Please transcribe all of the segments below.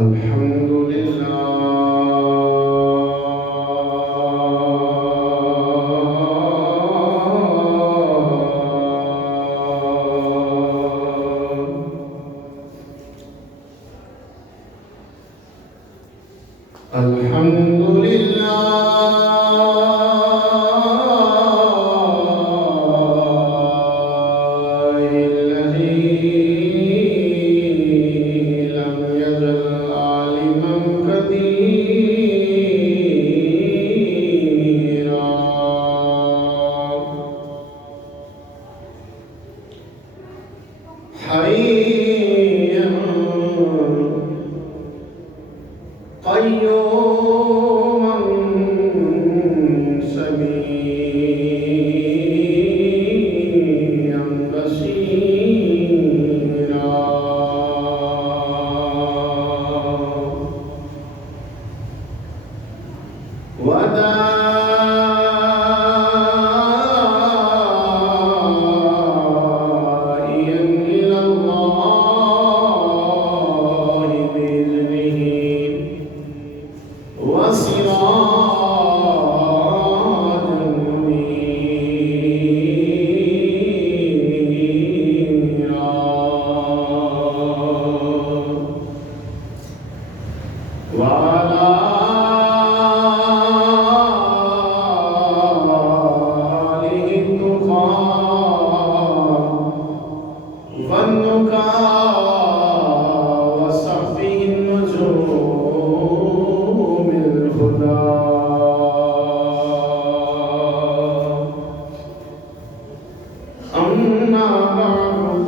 الحمد لله الحمد لله الذي لم يزل عالما قديرا حيا قيوما سميعا بصيرا وداعيا إلى الله بإذنه وسراجا منيرا وعلى آله التقى والنقى وصحبه النجوم الهدى أما بعد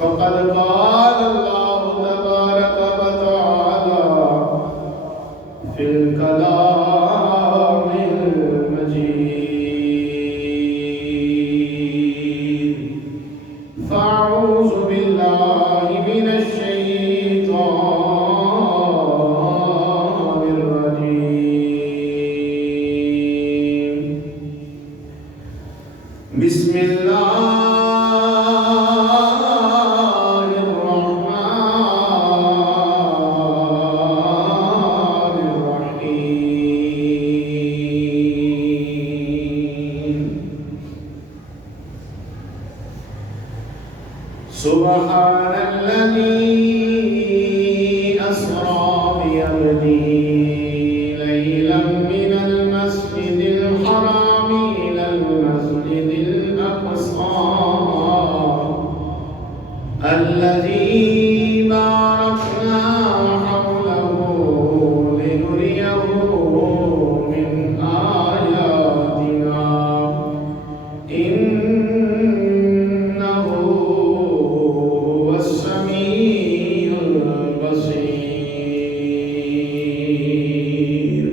فقد قال الله تبارك وتعالى في الكلام المجيد فأعوذ بالله من الشيطان الرجيم بسم الله الرحمن الرحيم سبحان الذي أسرى بعبده ليلا من المسجد الحرام إلى المسجد الأقصى الذي باركنا حوله لنريه من آياتنا إنه هو السميع البصير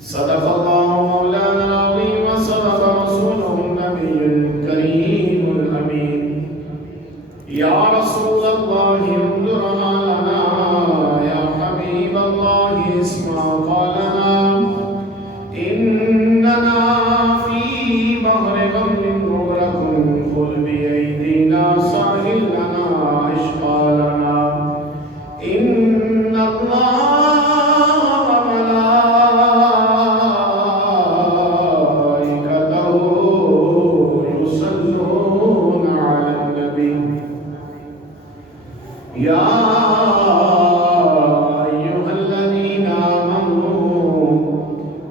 صدق الله مولانا العظيم وصدق رسوله النبي الكريم الأمين يا رسول الله انظر لنا يا حبيب الله اسمع قولنا إننا في بحر غم غرق خذ بأيدينا ساهل لنا إشقالنا إن الله وملائكته يصلون على النبي يا أيها الذين آمنوا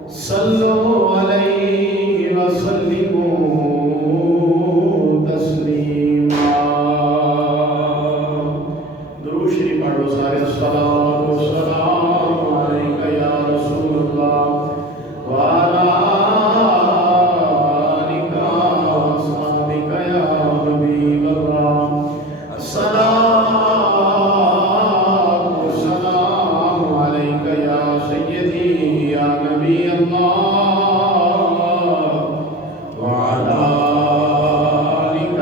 صلوا عليه وسلموا تسليما درود شریف پڑھو سارے الصلاۃ والسلام علیک یا رسول اللہ وعلی آلک واصحابک یا حبیب اللہ الصلاۃ والسلام علیک یا سیدی یا نبی اللہ وعلی آلک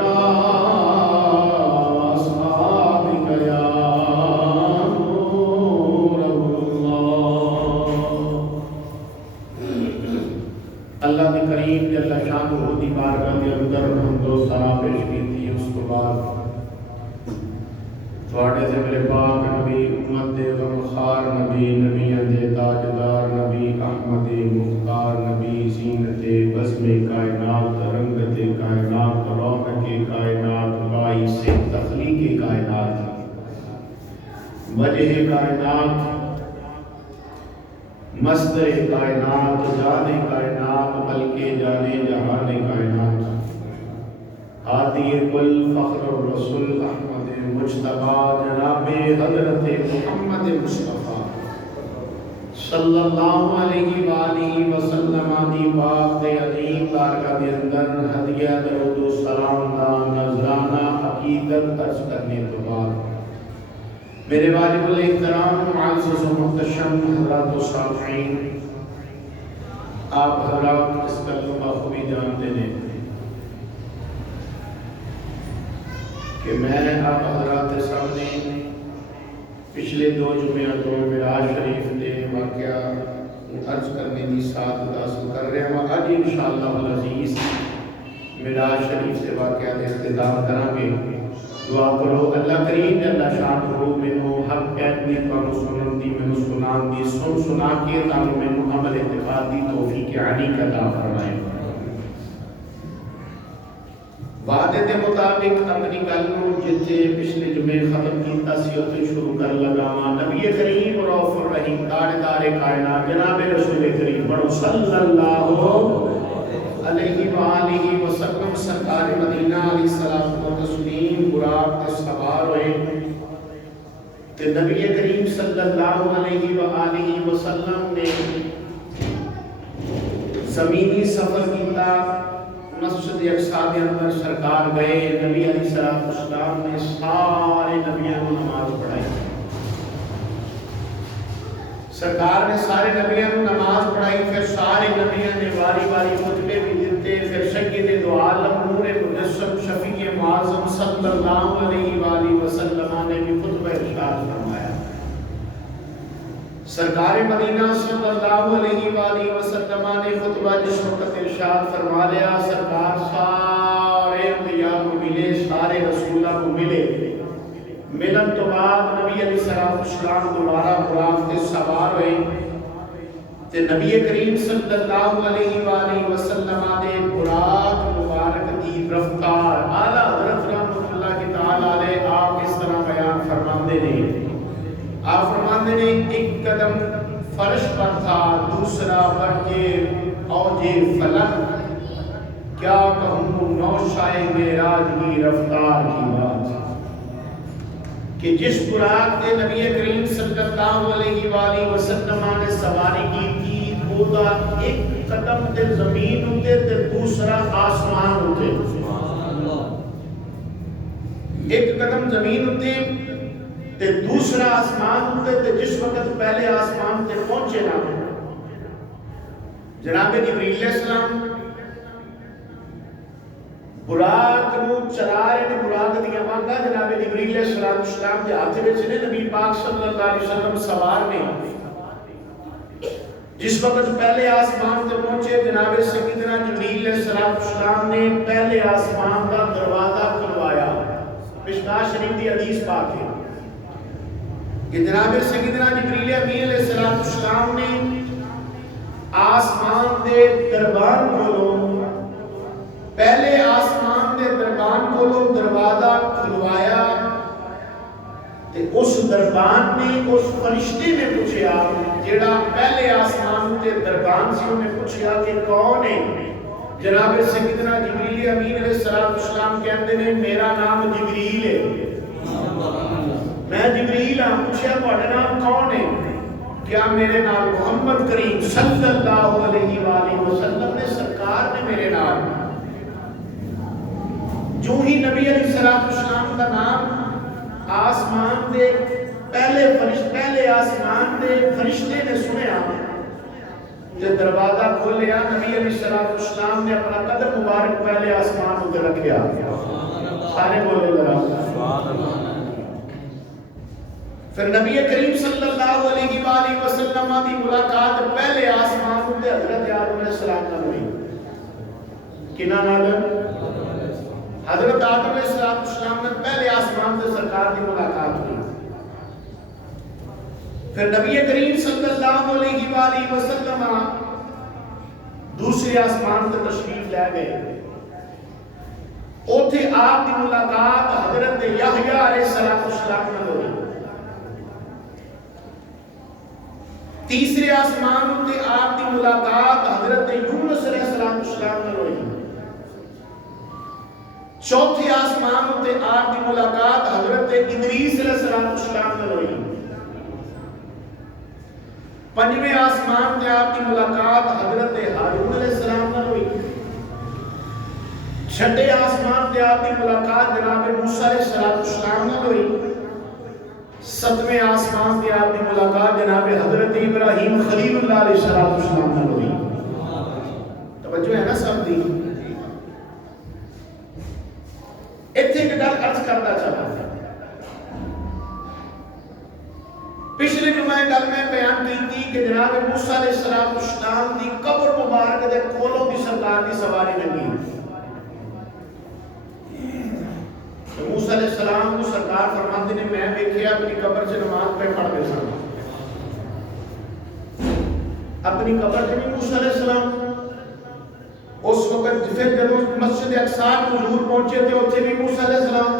واصحابک یا نور اللہ۔ اللہ دی کریم جل شانہ دی بارگاہ دے اندر حمد و ثنا پیش کیتی اس تو بعد تواڈے تے میرے پاک نبی امت دے غمخوار نبی نبیاں دے تاجدار نبی احمد مختار نبی زینت بزم کائنات رنگت کائنات رونق کائنات باعث تخلیق کائنات وجہ کائنات مصدر کائنات جان کائنات بلکہ جانے جہان کائنات ہادی کل فخر الرسول احمد مجتبی جناب حضرت محمد مصطفیٰ صلی اللہ علیہ وآلہ وسلم دی پاک دے عظیم بارگاہ دے اندر ہدیہ درود و سلام دا نذرانہ عقیدت عرض کرنے تو بعد میرے واجب الاحترام معزز و محتشم حضرات و سامعین، آپ حضرات اس کلمہ بخوبی جانتے ہیں کہ میں آپ حضرات سامنے پچھلے 2 جمعہ تو معراج شریف دے واقعہ عرض کرنے کی سعادت حاصل کر رہے ہیں۔ آج انشاءاللہ العزیز معراج شریف سے واقعہ دے اختتام کریں گے۔ دعا کرو اللہ کریم جل شانہ مینوں حق کہنی تانوں سنن دی مینوں سنان دی سنا کے تانوں مینوں عمل اعتقاد دی توفیق علی عطا فرمائے۔ وعدے کے مطابق اپنی گل نوں جتھے پچھلے جمعے ختم کیتا سی اوتھے شروع کر لگاواں۔ نبی کریم رؤوف الرحیم تاجدار کائنات جناب رسول کریم پڑھو صلی اللہ علیہ وآلہ وسلم سرکار مدینہ علیہ السلام و تسلیم براق تے سوار ہوئے تے نبی کریم صلی اللہ علیہ وآلہ وسلم نے زمینی سفر کیتا۔ مسجد اقصی کے اندر سرکار گئے، نبی علیہ السلام نے سارے نبیوں کو نماز پڑھائی۔ سرکار نے سارے نبیوں کو نماز پڑھائی، پھر سارے نبیوں نے واری واری خطبے بھی دیتے، پھر سید دو عالم نور مجسم شفیع معظم صلی اللہ علیہ وآلہ وسلم نے بھی خطبہ ارشاد فرمایا۔ سرکار مدینہ صلی اللہ علیہ وآلہ وسلم نے خطبہ جس وقت ارشاد فرما لیا، سرکار سارے انبیاء کو ملے، سارے رسولہ کو ملے۔ ملن تو بعد نبی علیہ السلام دوبارہ براق تے سوار ہوئے تے نبی کریم صلی اللہ علیہ وآلہ وسلم نے براق مبارک دی رفتار اعلیٰ حضرت رحمۃ اللہ تعالی علیہ آپ اس طرح بیان فرماندے نے۔ آپ فرماندے نے ایک قدم فرش پر تھا، دوسرا برجے اوجے فلک، کیا کہوں نوشائے معراج کی رفتار کی بات کہ جس براق تے نبی کریم صلی اللہ علیہ وآلہ وسلم نے سواری کی تھی، وہ دا ایک قدم تے زمین ہوتے تے دوسرا آسمان ہوتے۔ ایک قدم زمین ہوتے تے دوسرا آسمان ہوتے تے جس وقت پہلے آسمان تے پہنچے نا جناب جبریل علیہ السلام براق نو چلا رہے نے، براق دیا مانگا جناب جبریل علیہ السلام کے ہاتھ وچ نے، نبی پاک صلی اللہ علیہ وسلم سوار نے۔ جس وقت پہلے آسمان تے پہنچے جناب سیدنا جبریل علیہ السلام نے پہلے آسمان کا دروازہ کھلوایا۔ مشکاہ شریف دی حدیث پاک ہے کہ جناب سیدنا جبریل امین علیہ السلام نے آسمان دے دربان کھولو، پہلے آسمان دے دربان کھولو دروازہ کھلوایا تے اس دربان نے اس فرشتے نے پوچھا جڑا پہلے آسمان دے دربان سے انہیں پوچھا کہ کون ہے؟ جناب سیدنا جبریل امین علیہ السلام کہتے ہیں میرا نام جبریل ہے، میں جبریل ہوں۔ پوچھا تہاڈا نام کون ہے؟ کیا میرے نال محمد کریم صلی اللہ علیہ وآلہ وسلم نے، سرکار نے میرے نال۔ جو ہی نبی علیہ السلام کا نام آسمان دے پہلے آسمان دے فرشتے نے سنیا تے دروازہ کھولیا، نبی علیہ السلام نے اپنا قدم مبارک پہلے آسمان تے رکھیا۔ سارے بولے ذرا سبحان اللہ۔ پھر نبی کریم صلی اللہ علیہ وآلہ وسلم کی ملاقات پہلے آسمان تے حضرت آدم علیہ السلام نال ہوئی۔ کنا نال؟ حضرت آدم علیہ السلام نے پہلے آسمان سے سرکار کی ملاقات ہوئی، پھر نبی کریم صلی اللہ علیہ وآلہ وسلم دوسرے آسمان سے تشریف لے گئے، اوتھے آپ کی ملاقات حضرت یحییٰ علیہ السلام نے ہوئی، تیسرے آسمان تے آپ کی ملاقات حضرت یونس علیہ السلام نے ہوئی، چوتھے آسمان تے آپ کی ملاقات حضرت ادریس علیہ السلام نے ہوئی، پنجویں آسمان تے آپ کی ملاقات حضرت ہارون علیہ السلام نے ہوئی، چھٹے آسمان تے آپ کی ملاقات جناب موسیٰ علیہ السلام نے ہوئی، ستویں آسمان تے آپ کی ملاقات جناب حضرت ابراہیم خلیل اللہ علیہ السلام نے ہوئی۔ توجہ ہے نا سب دی؟ اتنے ایک گل عرض کرنا چاہتا، پچھلے جمعے گل میں بیان کی تھی کہ جناب موسیٰ علیہ السلام کی قبر مبارک دے کولوں کی سرکار کی سواری لگی، تو موسیٰ علیہ السلام کو سرکار فرماتے نے میں دیکھیا اپنی قبر سے نماز پہ پڑھ دے سن، اپنی قبر سے بھی موسیٰ علیہ السلام اس وقت پھر جب مسجد اقصی کو حضور پہنچے تھے اتنے بھی موسیٰ علیہ السلام،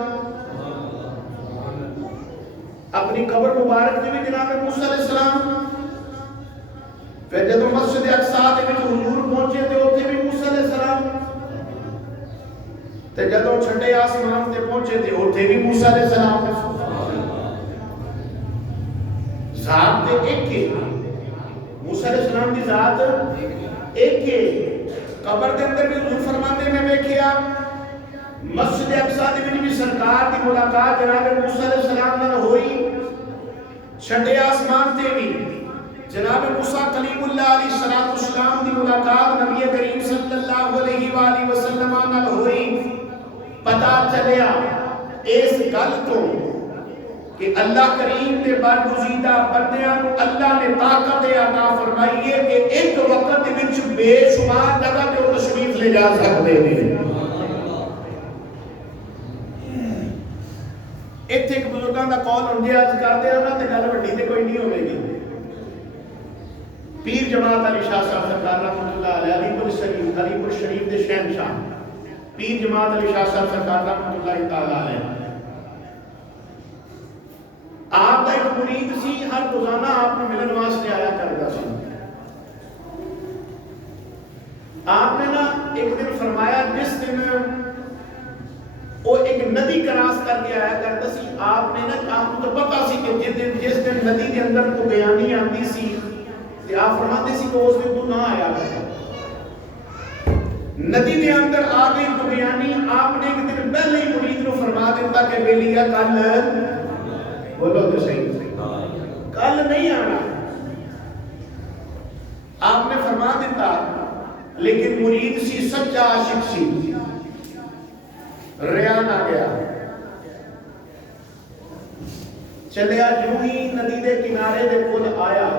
اپنی قبر مبارک سے بھی جناب موسیٰ علیہ السلام، پھر جب مسجد اقصی کے حضور پہنچے تھے اتنے بھی موسیٰ علیہ السلام، تے جدوں چھٹے آسمان تے پہنچے تھے اتنے بھی موسیٰ علیہ السلام، ذات تے ایک ہے، موسیٰ علیہ السلام کی ذات ایک ہے، قبر کے اندر بھی حضور فرماتے میں دیکھیا مسجد اقصی میں بھی سرکار کی ملاقات جناب موسیٰ علیہ السلام نے ہوئی، چھٹے آسمان تے بھی جناب موسیٰ کلیم اللہ علیہ السلام کی ملاقات نبی کریم صلی اللہ علیہ وآلہ وسلم نے ہوئی۔ پتہ چلیا اس گل تو کہ اللہ کریم نے برگزیدہ بندیاں کو اللہ نے طاقت عطا فرمائی ہے کہ ایک وقت وچ بے شمار جگہ تے تشریف لے جا سکتے ہیں۔ ایتھے ایک بزرگاں دا قول ہوندا ہے کرتے ہیں نا تے گل وڈی تے کوئی نہیں ہوے گی۔ پیر جماعت علی شاہ صاحب سرکار رحمۃ اللہ علیہ علی پور شریف دے شہنشاہ پیر جماعت علی شاہ صاحب سرکار رحمۃ اللہ تعالی علیہ، آپ کا ایک مرید سی، ہر روزانہ آپ نے ملن واسطے آیا کرتا سی۔ آپ نے نا ایک دن فرمایا جس دن وہ ایک ندی کراس کر کے آیا کرتا سی، آپ نے نا آپ کو پتا سی کہ جس دن ندی کے اندر کو بیانی آتی سی تے آپ فرماتے سی کہ اس دن تو نہ آیا کرتا، ندی کے اندر آ گئی تو بیانی، آپ نے ایک دن پہلے ہی مرید کو فرما دیتا کہ بیلیا کل بولو تو صحیح کل نہیں آنا، آپ نے فرما دیتا، لیکن مرید سی سچا عاشق سی، ریا نہ گیا، چلیا جو ہی ندی دے کنارے دے کول آیا،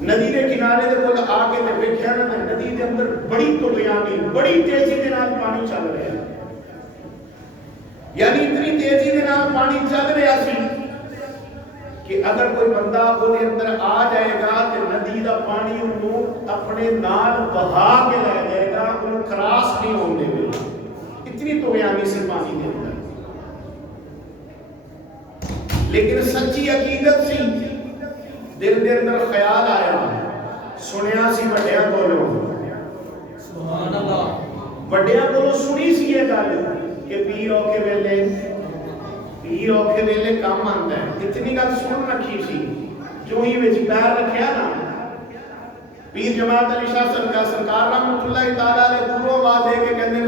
ندی دے کنارے دے کول آ کے تے ویکھیا نا ندی دے اندر بڑی طغیانی بڑی تیزی دے نال پانی چل رہا ہے، یعنی اتنی تیزی دے نال پانی چل رہا سی کہ اگر کوئی بندہ وہ اندر آ جائے گا تو ندی دا پانی انہوں اپنے نال بہا کے لے جائے گا، انہوں کراس نہیں ہونے دے گا، اتنی طغیانی سے پانی دے اندر۔ لیکن سچی عقیدت سی، دل دے اندر خیال آیا، سنیا سی بڑیاں کولوں، سبحان اللہ، بڑیاں کولوں سنی سی یہ گل کہ پیر اوکھے ویلے کام آندا ہے، اتنی گل سن رکھی سی، جو ہی وچ پیر رکھیا نا پیر جماعت علی شاہ سرکار رحمۃ اللہ تعالی علیہ دوروں آواز دے کے کہندے نے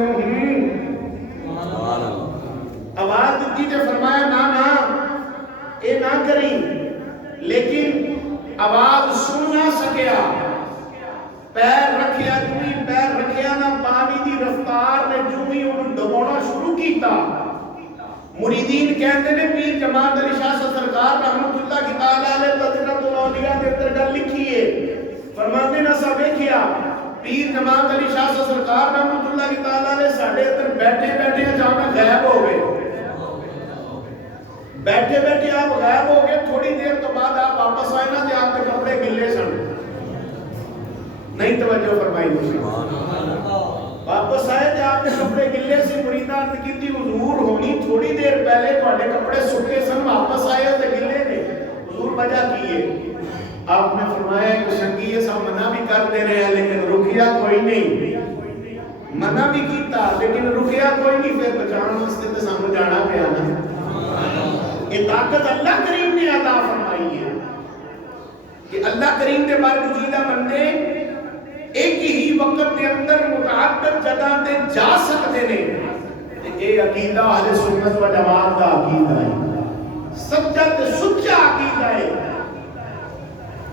سبحان اللہ، آواز دیتی تے فرمایا نا نا اے نہ کری، لیکن آواز سن نہ سکیا، پیر رکھیا جو ہی پیر رکھیا نا پانی دی رفتار نے جو ہی انہوں ڈبونا شروع کیتا، مریدین کہتے نے پیر جماعت علی شاہ سرکار رحمۃ اللہ تعالی علیہ تذکرۃ الاولیاء دے اندر گل لکھی ہے، فرماتے نا سب دیکھیا پیر جماعت علی شاہ صاحب سرکار رحمۃ اللہ تعالی علیہ ساڈے اندر بیٹھے بیٹھے اچانک غائب ہو گئے. بیٹھے بیٹھے آپ غائب ہو گئے. تھوڑی دیر تو بعد آپ واپس آئے نا تے آپ کے کپڑے گلے سن. نہیں توجہ فرمائی تسی. واپس آئے تے آپ کے کپڑے گلے سے. مریداں نے کیتی حضور ہونی تھوڑی دیر پہلے تواڈے کپڑے سکے سن, واپس آئے تے گلے نے, حضور وجہ کی ہے؟ آپ نے فرمایا کہ سنگی ایسا منع بھی کر دے رہے ہیں لیکن رکیا کوئی نہیں. منع بھی کیتا لیکن رکیا کوئی نہیں. پھر بچان واسطے تے سانو جانا پیا نا. یہ طاقت اللہ کریم نے عطا فرمائی ہے کہ اللہ کریم کے برگزیدہ بندے ایک ہی وقت کے اندر متعدد جگہ تے جا سکتے ہیں. یہ عقیدہ اہل سنت و جماعت کا عقیدہ ہے, سچا تے سچا عقیدہ ہے.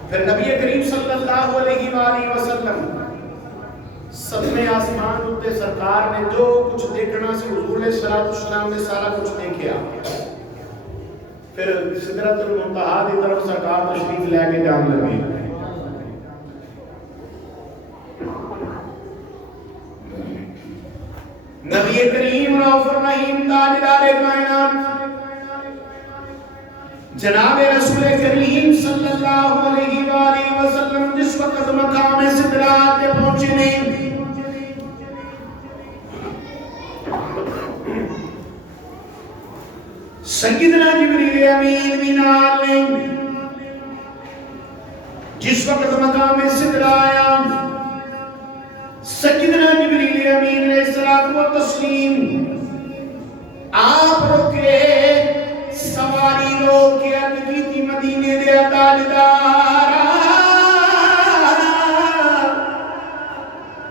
پھر نبی کریم صلی اللہ علیہ وآلہ وسلم سبنے آسمان اتے سرکار نے جو کچھ دیکھنا سی حضور علیہ السلام نے سارا کچھ دیکھیا. پھر سدرۃ المنتہا کی طرف سرکار تشریف لے کے جان لگے. نبی کریم رؤوف الرحیم تاجدار کائنات جناب رسول کریم صلی اللہ علیہ وآلہ وسلم جس وقت مقام سدرات پہ پہنچے نے, سیدنا جبریل امین بھی نال نے. جس وقت مقام سدرہ آیا, سیدنا جبریل امین علیہ الصلوۃ والتسلیم آپ رکے, سواری لوگ کے عرض کی تھی مدینے دے تاجدار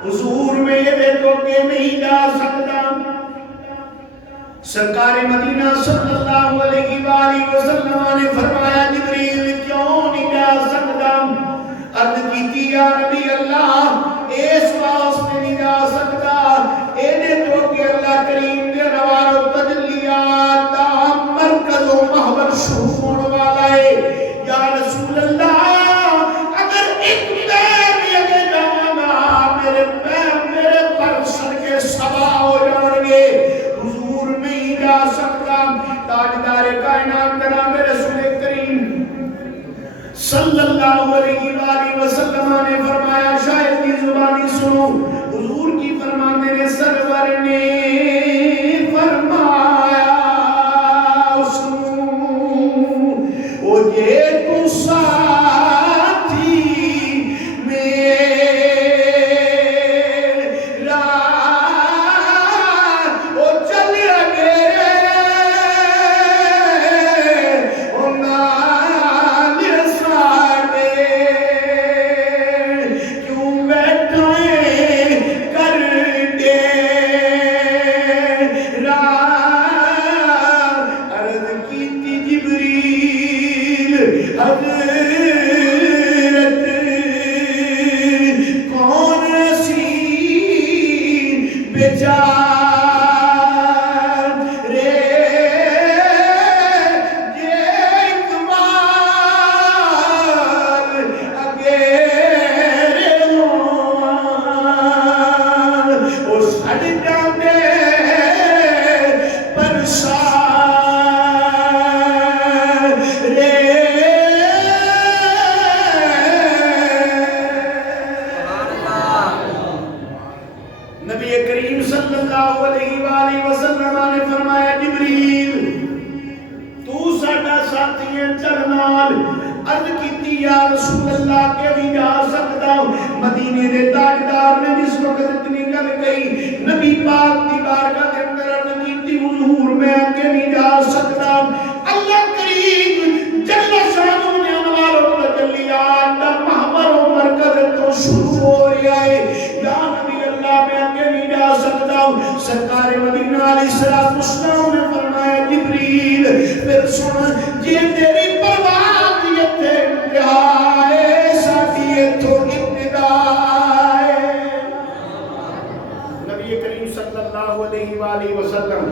حضور میں یہ دیکھو کہ نہیں جا سکتا. سرکار مدینہ صلی اللہ علیہ وآلہ وسلم نے فرمایا جبریل کیوں نہیں جا سکتا؟ عرض کی تھی یا نبی اللہ اس واسطے نہیں جا سکتا اینے جو کہ اللہ کریم دے نوار و تجلیات دا مرکز و محور شروع ہونے والا ہے. یا رسول اللہ اگر ایک پیر بھی اگے جاؤں گا میرے پر سر کے سبا ہو جان گے. حضور نہیں جا سکتا. تاجدار کائنات جناب رسول کریم صلی اللہ علیہ وآلہ وسلم نے فرمایا شاید کی زبانی سنو. حضور کی فرمانے نے سرور نے فرمایا سنو او یہ تو ساتھی میرا او چل گئے او نال ساڑے کیوں بیٹھائیں کر دے عرض کی تھی جبریل حضرت کون سی بیچار رے یہ اقبال اگیرے ہوان او سڑ جانے پرسان رے. نبی کریم صلی اللہ علیہ وآلہ وسلم نے فرمایا جبریل تو ساڈا ساتھی ہے چل نال. عرض کیتی یا رسول اللہ کہ بھی جا سکتا. مدینے دے تاجدار نے جس وقت اتنی گل کہی نبی پاک دی بارگاہ کے اندر عرض کیتی حضور میں کہ نہیں جا سکتا. اللہ کریم جل شانہ نے انوار و تجلیات دا محور و مرکز تو شروع ہو رہا ہے. یا نبی اللہ میں کہ نہیں جا سکتا. سرکار مدینہ علیہ السلام نے فرمایا جبریل پھر سن جی تیری پرواز یہ تھے انتہا ہے ساتھی یہ تو ابتدا ہے. نبی کریم صلی اللہ علیہ وآلہ وسلم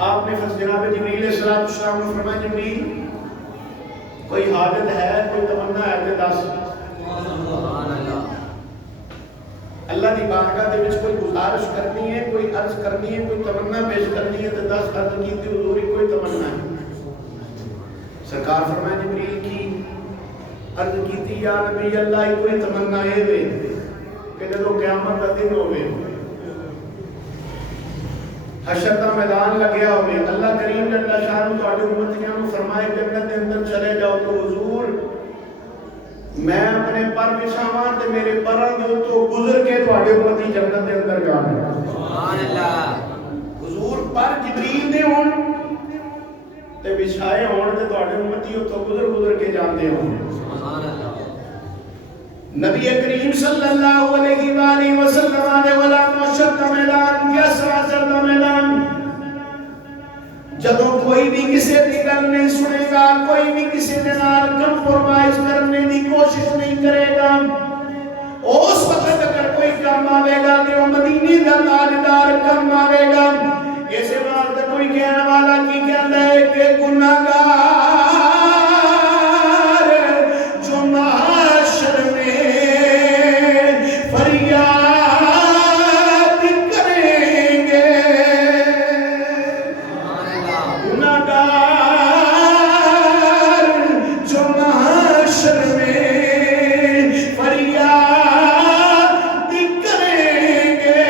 آپ نے فرض جناب جبریل علیہ السلام نے فرمایا جبریل کوئی حاجت ہے کوئی تمنا ہے کہ دس. اللہ دی بارگاہ دے وچ کوئی گزارش کرنی ہے، کوئی عرض کرنی ہے، کوئی تمنا پیش کرنی ہے تو 10 عرض کی تھی حضور کی کوئی تمنا ہے۔ سرکار فرمائے جبریل کی عرض کی تھی یا نبی اللہ کوئی تمنا ہے وے کہ جب قیامت کا دن ہوئے حشر کا میدان لگیا ہوئے اللہ کریم جل شان تو آٹے امتیاں کو فرمائے جنت کے اندر چلے جاؤ تو حضور میں اپنے پر بچھاواں تے میرے پران دے تو گزر کے تو آٹے امتی جنت کے اندر جانے سبحان اللہ حضور پر جبریل دے ہون تے بچھائے ہون تے تو آٹے امتی تو گزر کے جاندے ہون سبحان اللہ نبی کریم صلی اللہ علیہ وآلہ وسلم آنے والا معاشر کا میدان کیسا عصر کا میدان جب کوئی بھی کسی کی گل نہیں سنے گا، کوئی بھی کسی کے نال کمپرومائز کرنے کی کوشش نہیں کرے گا، اس وقت اگر کوئی کام آئے گا کہ وہ مدینے کا تاجدار کام آئے گا۔ اسے بات کوئی کہنے والا کی کہتا ہے کہ گناہگار جو محشر میں فریاد کریں گے، گناہگار جو محشر میں فریاد کریں گے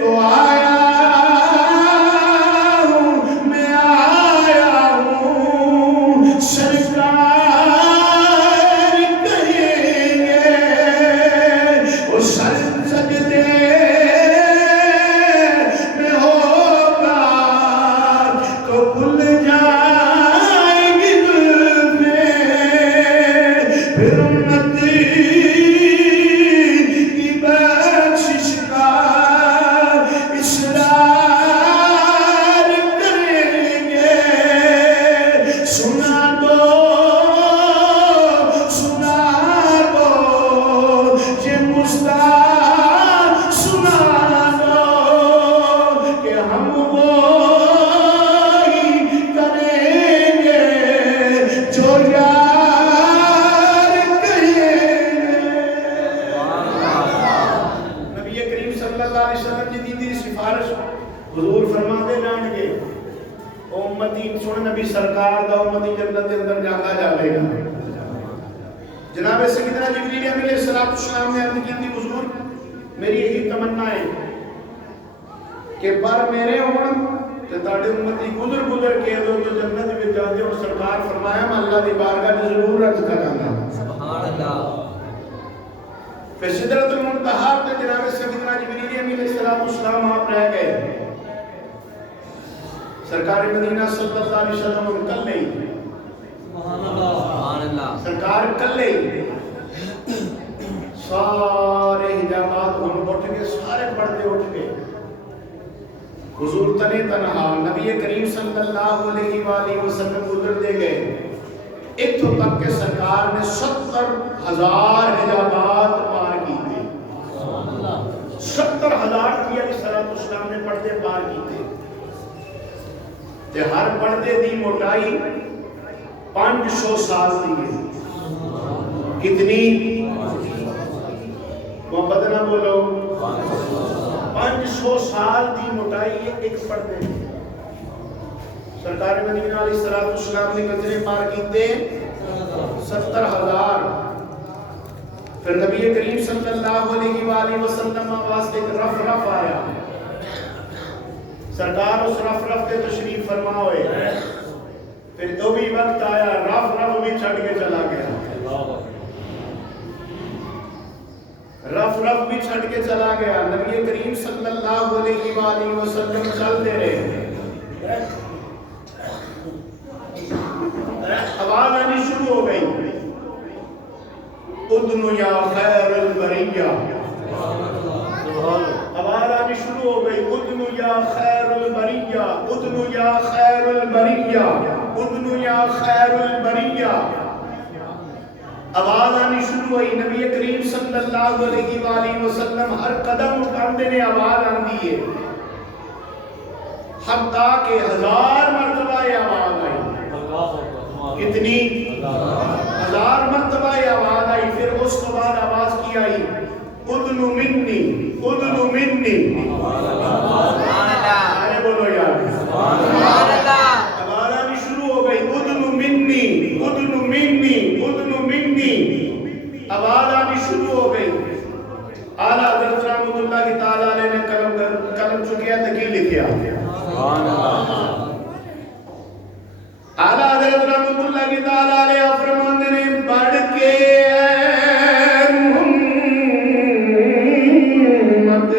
تو آیا ہوں میں آیا ہوں سرکار کہیں گے وہ سر سجدے میں ہوگا تو بھول جائیں گے پھر امتی کی بخشش کا اصرار کریں گے۔ سنا دو یہ مستعار سنا دو کہ ہم وہی کریں گے جو یار کہیں گے۔ نبی کریم صلی اللہ علیہ وسلم کی دی سفارش حضور فرماتے جان گے امتی سن نبی سرکار دا امتی جنت کے اندر جاتا جاوے گا۔ جناب سیدنا جبریل علیہ السلام نے عرض کی تھی حضور میری یہی تمنا ہے کہ پر میرے ہون تے تاڑے امتی گزر کے دو تو جنت میں جاتے اور سرکار فرمایا میں اللہ دی بارگاہ میں ضرور عرض کراں گا سبحان اللہ۔ پھر سدرۃ المنتہا تے جناب سیدنا جبریل علیہ السلام آپ رہ گئے، سرکار مدینہ صلی اللہ علیہ وسلم کل نہیں سبحان اللہ سرکار کل نہیں سارے حجابات ہم اٹھ کے سارے پردے اٹھ کے حضور تنے تنہا نبی کریم صلی اللہ علیہ وآلہ وسلم گزر دے گئے، ایک تو تک کہ سرکار نے 70,000 حجابات پار کی تھے 70,000 کی علیہ السلام نے پردے پار کی تھے تے ہر پردے دی موٹائی 500 سال دی ہے۔ کتنی محبت نہ بولو 500 سال دی موٹائی ہے ایک پردے دی۔ سرکار مدینہ علیہ السلام نے کتنے پار کیتے 70,000۔ پھر نبی کریم صلی اللہ علیہ وآلہ وسلم واسطے ایک رف آیا، سرکار اس رف کے تشریف فرما ہوئے، پھر تو بھی وقت آیا رف بھی چھڑ کے چلا گیا، رف بھی چھڑ کے چلا گیا۔ نبی کریم صلی اللہ علیہ وآلہ وسلم چلتے رہے، آواز آنی شروع ہو گئی ادنو یا خیر البریہ، آواز آنی شروع ہو گئی ادنو یا خیر البریہ، ادنو یا خیر البریہ، ادنو یا خیر البریہ، آواز آنی شروع ہوئی۔ نبی کریم صلی اللہ علیہ وآلہ وسلم ہر قدم اٹھاندے نے آواز آندی ہے، حتیٰ کہ 1000 مرتبہ یہ آواز آئی۔ کتنی 1000 مرتبہ یہ آواز آئی۔ پھر اس کے بعد آواز کی آئی ادنو منی ادنو منی آنے بولو یار اب آرانی شروع ہو گئی ادنو منی ادنو منی ادنو منی اب آرانی شروع ہو گئی اعلیٰ حضرت رحمت اللہ کی تعالیٰ نے قلم چکیا تکی لکھیا اعلیٰ حضرت رحمت اللہ کی تعالیٰ نے فرماندے نے بڑھ کے محمد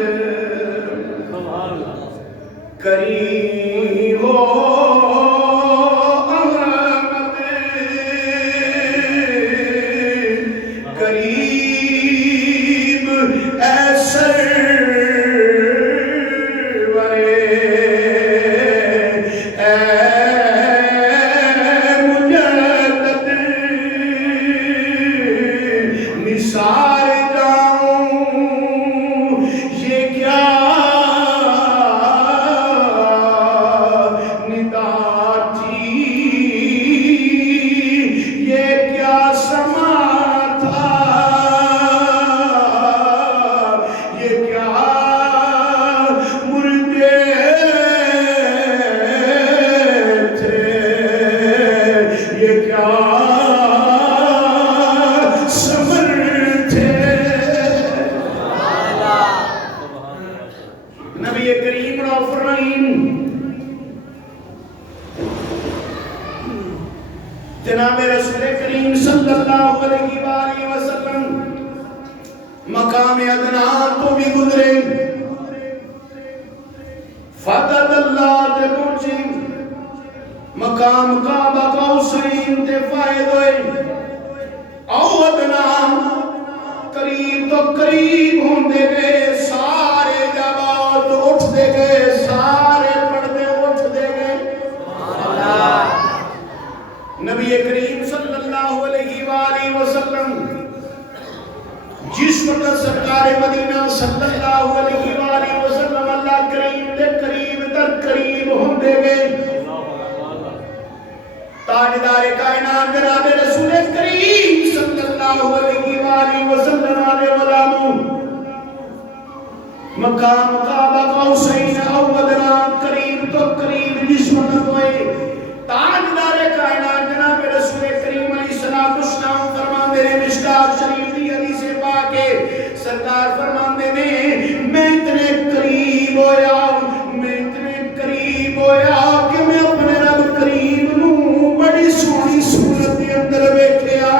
قریب ہو احمد قریب جناب رسول کریم صلی اللہ علیہ وآلہ وسلم مقام ادنا تو بھی گزرے فتح اللہ دے پہنچے مقام کعبہ قوسین تے فائد ہوئے او ادنا قریب تو قریب ہوندے گئے سارے جبات اٹھ دے گئے سارے پردے اٹھ دے گئے نبی کریم صلی اللہ علیہ وآلہ وسلم جس وقت سرکار مدینہ صلی اللہ علیہ وآلہ وسلم اللہ کریم دے قریب تر قریب ہوندے گئے تاجدار کائنات جناب رسول کریم صلی اللہ علیہ وآلہ وسلم علیہ وسلم مقام کعبہ قوسین او ادنا قریب تو قریب جس وقت ہوئے تاجدار کائنات جناب رسول کریم علیہ السلام فرماندے نے مشکات شریف دی حدیث پاک ہے سرکار فرماندے نے میں اتنے قریب ہویا کہ میں اپنے رب کریم نو بڑی سونی صورت کے اندر بیٹھیا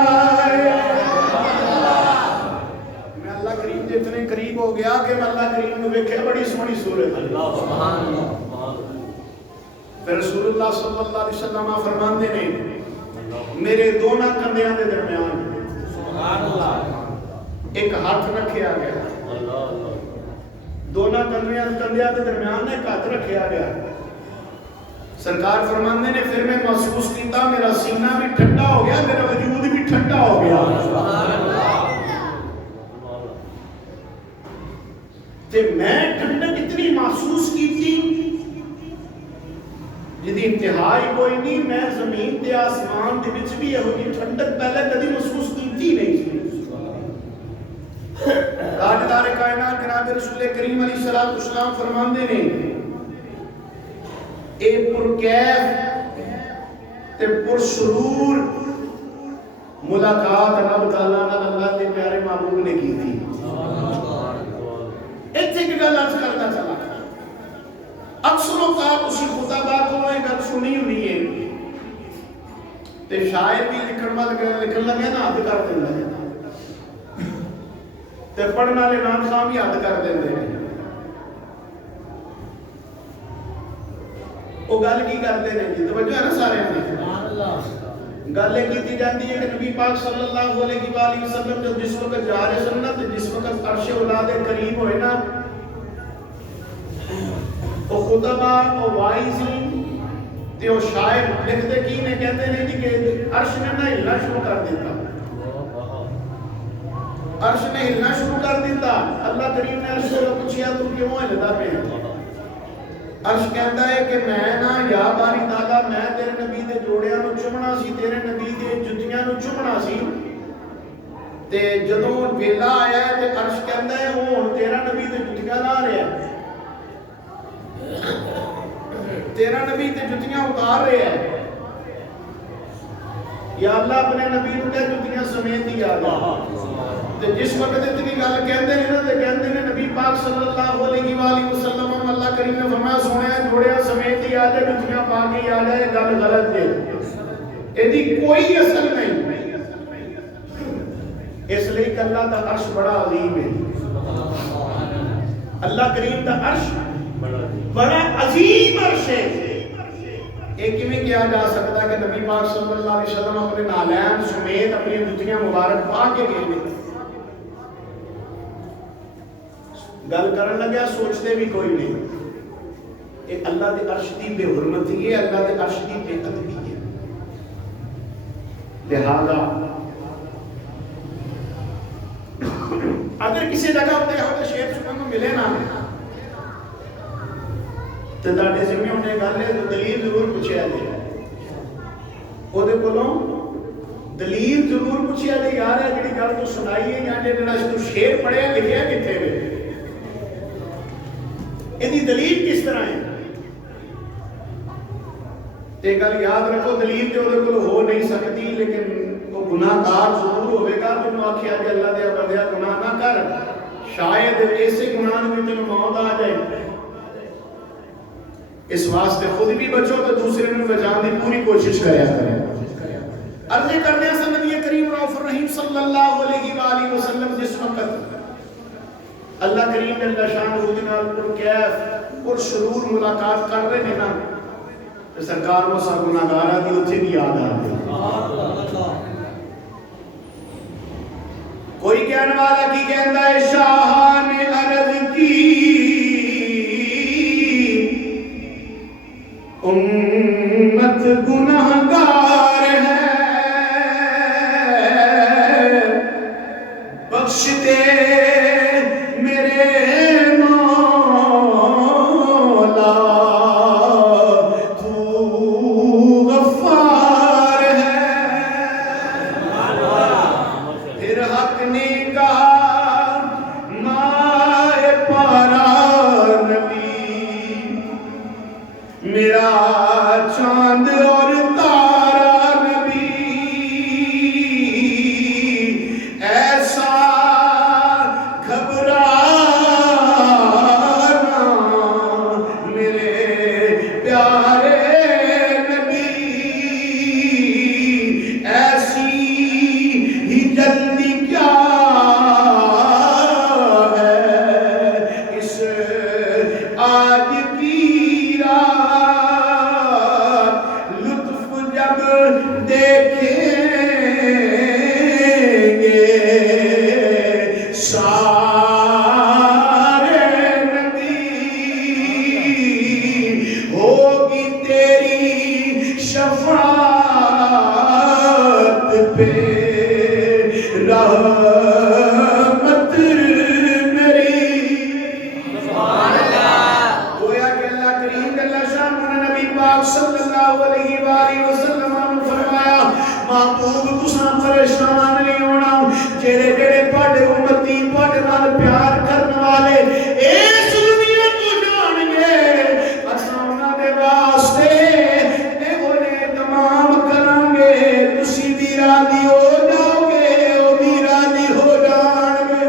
میں اللہ کریم دے اتنے قریب ہو گیا کہ میں اللہ کریم نو بیٹھیا بڑی سونی صورت سبحان اللہ پھر رسول اللہ صلی اللہ علیہ وسلم فرماندے نے میرے دونوں کندھیاں دے درمیان سبحان اللہ ایک ہاتھ رکھیا گیا دونوں کندھیاں دے درمیان ایک ہاتھ رکھیا گیا سرکار فرماندے نے پھر میں محسوس کیتا میرا سینہ بھی ٹھنڈا ہو گیا میرا وجود بھی ٹھنڈا ہو گیا سبحان اللہ تے میں ٹھنڈک اتنی محسوس کی تھی جدی انتہائی کوئی نہیں میں زمین تے آسمان دے وچ بھی یہ ٹھنڈک پہلے کبھی محسوس کیتی نہیں تاجدار کائنات جناب رسول کریم علیہ السلام فرماندے نے اے پرکیف تے پرسرور ملاقات رب تعالیٰ نال اللہ دے پیارے محبوب نے کی تھی ایتھے کی گل عرض کرنا چلا اکثر اوقات اسی خطابات کو میں گل سنی ہوئی ہے تے شاعر بھی لکھن لگے نا حد کر دینا ہے تے پڑھنے والے نام خام بھی حد کر دیندے ہیں وہ گل کی کرتے ہیں جی توجہ ہے نا سارے ہیں گل یہ کیتی جاتی ہے کہ نبی پاک صلی اللہ علیہ وآلہ وسلم جب جس وقت جا رہے سنت جس وقت عرش اولاد قریب ہوئے نا وہ خطبہ وہ وائزی تے وہ شاعر لکھتے کی نے کہتے ہیں جی کہ عرش نے نہ ہلنا شروع کر دیتا عرش نے ہلنا شروع کر دیتا اللہ کریم نے عرش کو پوچھیا تو کیوں ہلدا پہ ہے عرش کہتا ہے کہ میں نا یا باری تعالیٰ میں تیرے نبی دے جوڑیاں نو چمنا سی تیرے نبی دے جتیاں نو چمنا سی تے جدوں ویلا آیا ہے تے عرش کہندا ہے ہن تیرا نبی تے جُتیاں لا رہا ہے، تیرا نبی تے جُتیاں اتار رہا ہے، یا اللہ اپنے نبی نوں کہہ جُتیاں سمیت ہی آ جا۔ تے جس وقت اتنی گل کہندے نے نا تے کہندے نے نبی پاک صلی اللہ علیہ وآلہ وسلم اللہ کریم نے فرمایا سونیا جوڑیا سمیت ہی آ جائے، جُتیاں پا کے آ جائے، گل غلط ہے، ایدی کوئی اصل نہیں۔ اس لیے کہ اللہ دا عرش بڑا عظیم ہے، اللہ کریم دا عرش بڑا عظیم عرش ہے۔ ایک میں کیا جا سکتا کہ نبی پاک صلی اللہ علیہ وسلم اپنے نالین سمیت اپنی جُتیاں مبارک پا کے گئے، گل کرن لگیا سوچتے بھی کوئی نہیں، یہ اللہ دے عرش دی بے حرمتی ہے، اللہ دے عرش دی بے ادبی ہے۔ لہذا اگر کسی جگہ ہوتے ہیں تو شیر سننے کو ملے نا تو تاڑے ذمہ ہونے گل ہے تو دلیل ضرور پوچھے آئے وہ دے بولوں دلیل ضرور پوچھے آئے یار ہے جڑی گل تو سنائی ہے یا جڑا تو شیر پڑھے لکھے ہیں کتنے ہوئے انی دلیل کس طرح ہے؟ ایک گل یاد رکھو دلیل جو دے کو ہو نہیں سکتی لیکن وہ گناہ کار ضرور ہوئے گا تو انہوں آکھیا کہ اللہ دے بندیا گناہ نہ کر، شاید ایسے گناہ میں تنوں موت آ جائے، اس واسطے خود بھی بچو تو دوسرے نے بچان دی پوری کوشش کریا کریں۔ عرض کرنے سے نبی کریم رؤوف الرحیم صلی اللہ علیہ وآلہ وسلم جس وقت اللہ کریم نے اللہ شان رودنال پر کیف اور شرور ملاقات کر رہے ہیں نا تو سرکار وہ سا گناہگارہ دی اتھے بھی یاد آ گئی۔ کوئی کہنے والا کی کہندہ ہے شاہان عرض کی امت گناہگار ہے بخش دے میرے مولا تو غفار ہے۔ پھر حق نے کہا مائے پارا نبی میرا چاند اور تارا نبی ایسا گھبرانا میرے پیارے نبی ایسی ہی جلدی کیا ہے اس آج کی رات لطف جب دیکھیں گے سارے نبی ہوگی تیری شفاعت پہ رحمت میری۔ گویا کہ اللہ کریم اللہ شان نے نبی پاک صلی اللہ علیہ وآلہ وسلم نے فرمایا محبوب تساں پریشان نہیں ہونا، جڑے جڑے پاڑے امتی پاڑے نال پیار کرنے والے اس دنیا کو جان گے اساں انہاں دے واسطے ایہو نے تمام کران گے، تسی بھی راضی ہو جاؤ گے او بھی راضی ہو جان گے۔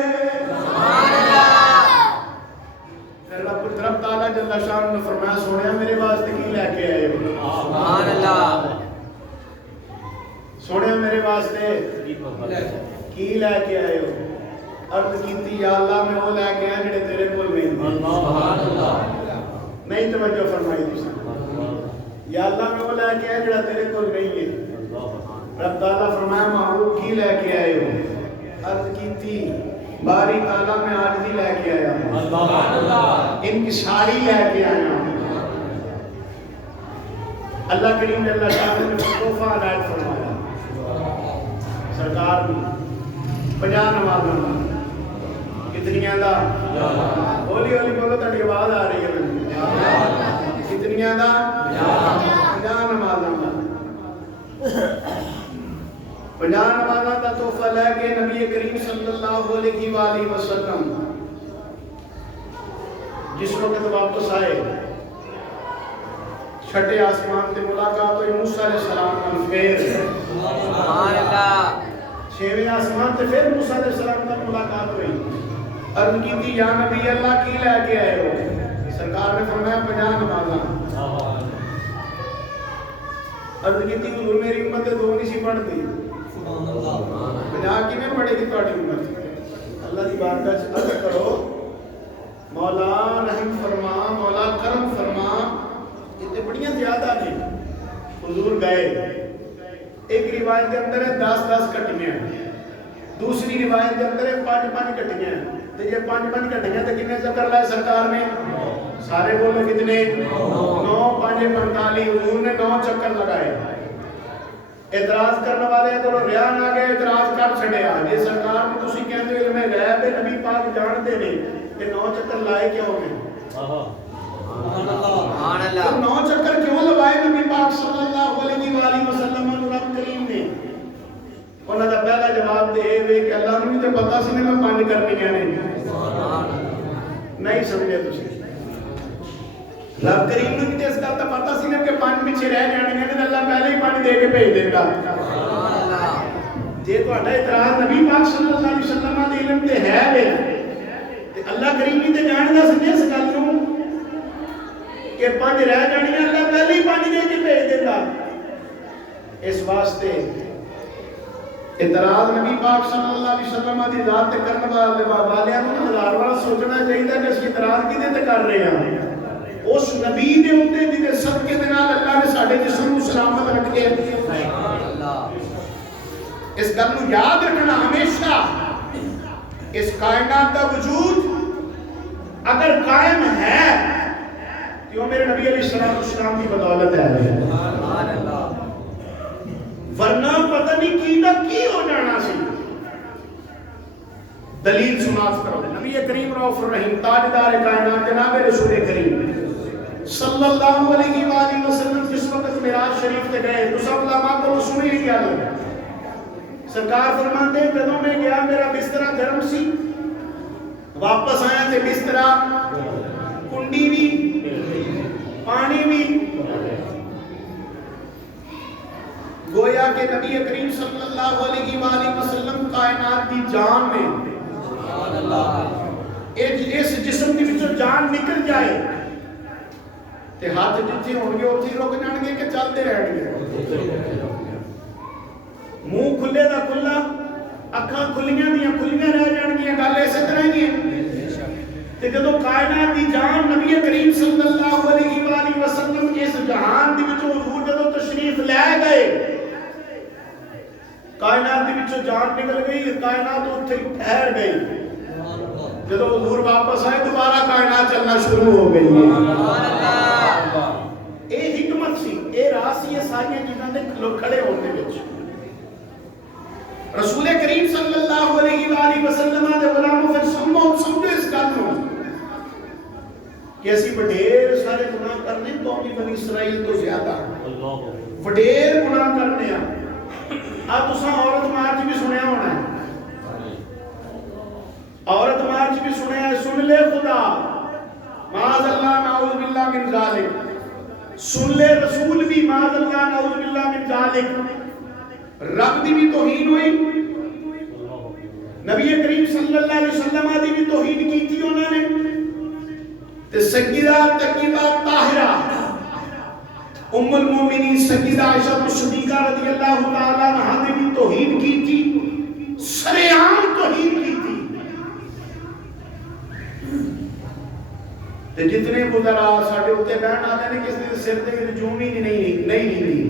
پھر رب تعالیٰ جل شان نے فرمایا سونیا میرے واسطے کی لے کے آئے ہو؟ سبحان اللہ۔ سونیا میرے واسطے کی لے کے آئے ہو؟ عرض کیتی یا اللہ میں وہ لے کے آئے جڑے تیرے کول نہیں۔ سبحان اللہ۔ نہیں توجہ فرمائی تسی، یا اللہ میں وہ لے کے آئے جڑا تیرے کول نہیں ہے۔ رب تعالیٰ فرمایا محبوب کی لے کے آئے ہو؟ عرض کیتی باری تعالیٰ میں آج بھی لے کے آیا ہوں، انکساری لے کے آیا ہوں۔ اللہ کریم نے اللہ تعالیٰ نے تحفہ عنایت فرمایا سرکار نے 50 نمازوں کا کتنیاں دا ہولی ہولی بولو تاڑی آواز آ رہی ہے کتنیاں دا 50 نمازوں کا 50 نمازوں کا تحفہ لے کے نبی کریم صلی اللہ علیہ وآلہ وسلم جس وقت واپس آئے چھٹے آسمان تے ملاقات ہوئی موسیٰ علیہ السلام کا پھر سبحان اللہ چھویں آسمان تے پھر موسیٰ علیہ السلام کا ملاقات ہوئی عرض کی تھی یا نبی اللہ کی لے کے آئے ہو سرکار نے فرمایا 50 نمازاں عرض کی تھی حضور میری امت دو نہیں سی پڑھتی 50 کی میں پڑھے گی تہاڈی امت اللہ دی بارگاہ وچ عرض کرو مولا رحم فرما مولا کرم فرما یہ بڑیاں زیادہ نے حضور گئے ایک روایت کے اندر ہے 10 کٹیاں دوسری روایت کے اندر ہے 5 کٹیاں تو یہ 5 کٹیاں تو کتنے چکر لائے سرکار نے سارے بولے کتنے 9 5 45 حضور نے 9 چکر لگائے اعتراض کرنے والے اگر ریان آ گئے اعتراض کر چھڑیا یہ سرکار نے تسی کہندے علم غیب نبی پاک جانتے نہیں کہ 9 چکر لائے کیوں ہیں سبحان اللہ 9 چکر کیوں لگائے نبی پاک صلی اللہ علیہ وآلہ وسلم رب کریم نے انہاں دا پہلا جواب دے وے کہ اللہ نوں تے پتہ سی میں 5 کرنیاں نے نہیں سمجھے تسی رب کریم نوں تے اس گل دا پتہ سی کہ 5 پیچھے رہ جانیاں نے اللہ پہلے ہی 5 دے کے بھیج دیندا سبحان اللہ جے تہاڈا اعتراض نبی پاک صلی اللہ علیہ وسلم دے علم تے ہے وے تے اللہ کریم تے جاندا سی اس گل نوں کہ 5 رہ جانیاں اللہ پہلے ہی 5 دے کے بھیج دیندا اس واسطے اعتراض نبی پاک صلی اللہ علیہ وسلم دی ذات تے کرنے والے نوں ہزار بار سوچنا چاہیے کہ اس اعتراض کیدے تے کر رہے ہیں اس نبی دے اوتے دی دے صدقے دے نال اللہ نے ساڈے جسم نوں سلامت رکھے سبحان اللہ اس گل نوں یاد رکھنا ہمیشہ اس کائنات کا وجود اگر قائم ہے تو میرے نبی علیہ السلام کی بدولت ہے سبحان اللہ ورنہ پتہ نہیں کی ہو جانا سی دلیل سماعت کرو نبی کریم رؤوف الرحیم تاجدار کائنات جناب رسول کریم صلی اللہ علیہ وآلہ وسلم جس وقت معراج شریف تے گئے تو سب علماء کو سنی نہیں گل سرکار فرماتے ہیں جدوں میں گیا میرا بستر گرم سی واپس آیا تے بستر کنڈی بھی پانی بھی گویا کہ نبی کریم صلی اللہ علیہ وآلہ وسلم کائنات دی جان میں سبحان اللہ اس جسم دی وچوں جان نکل جائے تے ہاتھ جتھے ہون گے اوتھے رک جان گے کہ چلتے رہن گے منہ کھلے دا کھلا اکھاں کھلیاں دیاں کھلیاں رہ جان گیاں گل اسی طرح ہی ہے تے جدوں کائنات دی جان نبی کریم صلی اللہ علیہ وآلہ وسلم اس جہان دی وچوں حضور جدوں تشریف لے گئے کائنات دی وچوں جان نکل گئی کائنات اوتھے ٹھہر گئی جدوں حضور واپس آئے دوبارہ کائنات چلنا شروع ہو گئی سبحان اللہ اے حکمت سی اے راز سی یہ ساری چیزاں دے کھڑے ہون دے وچ رسول کریم صلی اللہ علیہ وآلہ وسلم دے غلاموں پھر سمجھو اس گل نوں کہ اسی وڈیر سارے گناہ کرنے قومی بنی اسرائیل تو زیادہ وڈیر گناہ کرنے ہیں اب تساں عورت مارچ بھی سنیا ہونا ہے عورت مارچ بھی سنیا ہے سن لے خدا معاذ اللہ نعوذ باللہ من ذالک سن لے رسول بھی معاذ اللہ نعوذ باللہ من ذالک رب دی بھی توہین ہوئی نبی کریم صلی اللہ علیہ وسلم دی بھی توہین کی تھی انہوں نے تے سیدہ طیبہ طاہرہ ام المومنین سیدہ عائشہ صدیقہ رضی اللہ تعالی عنہا نے بھی توہین کی تھی سرے عام توہین کی تھی تے جتنے گزرا ساڈے اوتے بہن آتے نے کس دے سر تے جوم ہی نہیں لیندی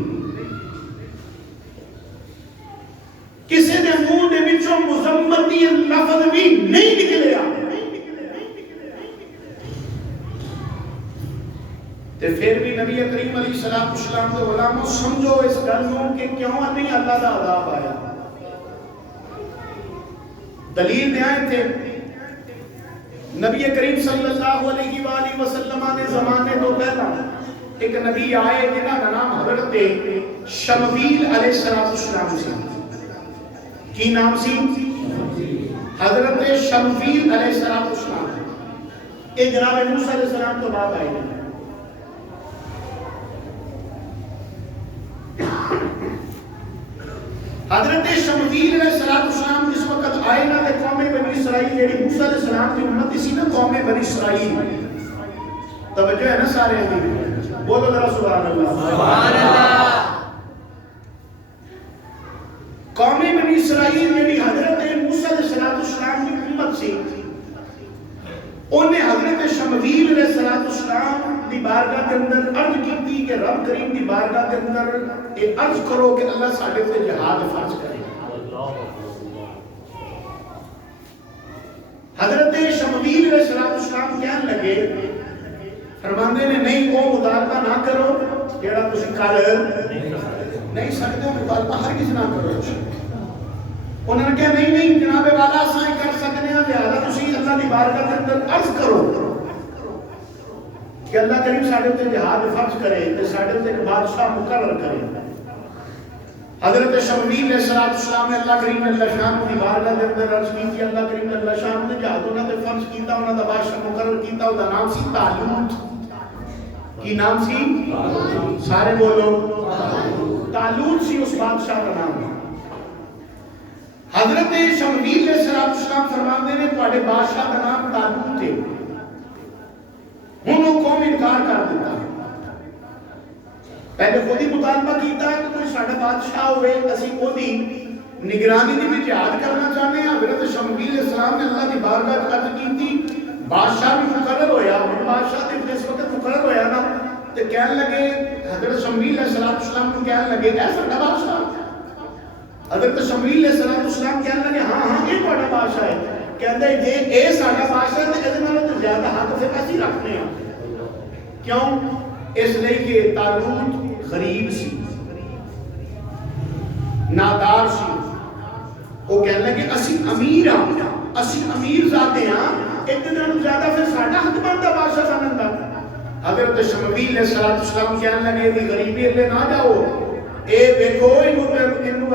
کسی دے منہ دے وچوں مذمتی لفظ بھی نہیں نکلیا تے پھر بھی نبی کریم علیہ السلام دے غلاموں سمجھو اس گل نوں کہ کیوں نہیں اللہ دا عذاب آیا دلیل دیاں تھے نبی کریم صلی اللہ علیہ وآلہ وسلم نے زمانے تو پہلا ایک نبی آئے جنہاں دا نام حضرت شمویل علیہ السلام سے کی نام سی؟ حضرت شمویل علیہ السلام. یہ جناب موسیٰ علیہ السلام تو بعد آئے ہیں. حضرت شمویل علیہ السلام جس وقت آئے نا تے قوم بنی اسرائیل جیڑی موسیٰ علیہ السلام کی امت اسی نا قوم بنی اسرائیل. توجہ ہے نا سارے ہیں؟ بولو ذرا سبحان اللہ. سبحان اللہ. قوم بنی اسرائیل جیڑی حضرت موسیٰ علیہ السلام کی امت سی، انہیں حضرت شمویل علیہ السلام دی بارگاہ کے اندر عرض کی تھی کہ رب کریم دی بارگاہ کے اندر یہ عرض کرو کہ اللہ ساڑھے سے جہاد فرض کرے. حضرت شمویل علیہ السلام کہنے لگے، فرماندے نے نہیں وہ مطالبہ نہ کرو جیڑا تسی کر نہیں سکتے ہو، مطالبہ ہر کس نہ کرو. انہوں نے کہا نہیں جناب والا سائیں کر سکتے ہیں، لہذا تسی اللہ دی بارگاہ کے اندر عرض کرو کہ اللہ کریم ساڑھے تے جہاد فرض کرے تے ساڑھے تے ایک بادشاہ مقرر کرے. حضرت شمویل علیہ السلام نے اللہ کریم اللہ شان کی بارگاہ کے اندر عرض کی تھی، اللہ کریم اللہ شان نے جہاد انہوں نے فرض کیتا، انہوں نے بادشاہ مقرر کیتا، وہ نام سی طالوت. کی نام سی؟ سارے بولو. طالوت سی اس بادشاہ کا نام. حضرت شمویل علیہ السلام فرماندے نے تواڈے بادشاہ کا نام طالوت ہے. ہن وہ قوم انکار کر دیتا. پہلے خود ہی مطالبہ کیتا کہ کوئی ساڈا بادشاہ ہوئے، اسی خود ہی نگرانی دی بھی جہاد کرنا چاہتے ہیں. حضرت شمویل علیہ السلام نے اللہ کی بارگاہ میں عرض کی تھی، بادشاہ بھی مقرر ہویا. بادشاہ نے جس وقت مقرر ہویا نا تو کہنے لگے، حضرت شمویل علیہ السلام کو کہنے لگے اے ساڈا بادشاہ. حضرت شمویل علیہ السلام کہنے لگے ہاں یہ تہاڈا بادشاہ ہے. کہندا ہے جے اے ساڈا بادشاہ تے اے نال تو زیادہ حق پھر اسی رکھنے ہیں. کیوں؟ اس لیے کہ طالوت غریب سی، نادار سی. وہ کہنے لگے اسی امیر ہاں، اسی امیر ذاتے ہاں، ایک نال زیادہ پھر ساڈا حق بندا بادشاہ بنن دا. حضرت شمویل علیہ السلام کہنے لگے بھی غریبی لے نہ جاؤ، اے دیکھو انہوں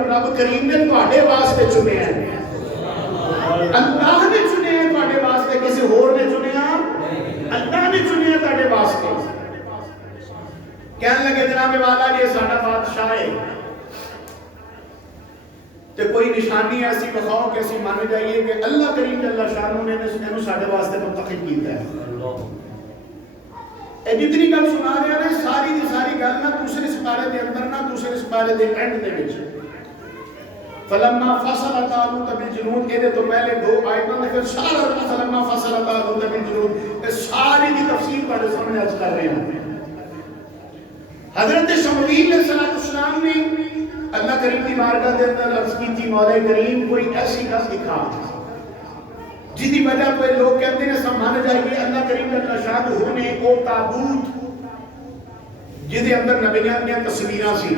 رب کریم نے تواڈے واسطے چنے ہیں. اللہ نے چنے ہیں تواڈے واسطے، کسی اور نے چنے ہیں؟ اللہ نے چنے ہیں تواڈے واسطے. کہنے لگے جناب والا یہ ساڈا بادشاہ ہے تے کوئی نشانی ایسی بخاؤ کہ اسی مان جائیے کہ اللہ کریم جل شانہ نے انہوں ساڈے واسطے منتخب کیتا ہے. اے جتنی گل سنا رہے ہیں ساری دی ساری گل نہ دوسرے سپارے دے اندر نہ دوسرے سپارے دے اینڈ دے وچ. فلما فصل طالوت بالجنود، اے تو پہلے دو آیتاں دے پھر سارا فلما فصل طالوت بالجنود، اے ساری دی تفسیر تواڈے سامنے عرض کر رہے ہیں. حضرت شمویل علیہ السلام نے اللہ کریم کی بارگاہ کے اندر عرض کی تھی، مولا کریم کوئی ایسی گل دکھا جس کی وجہ پہ لوگ کہتے ہیں سب مان جائیے اللہ کریم کا شاد ہونے وہ تابوت جس اندر نبیوں کی تصویراں سی.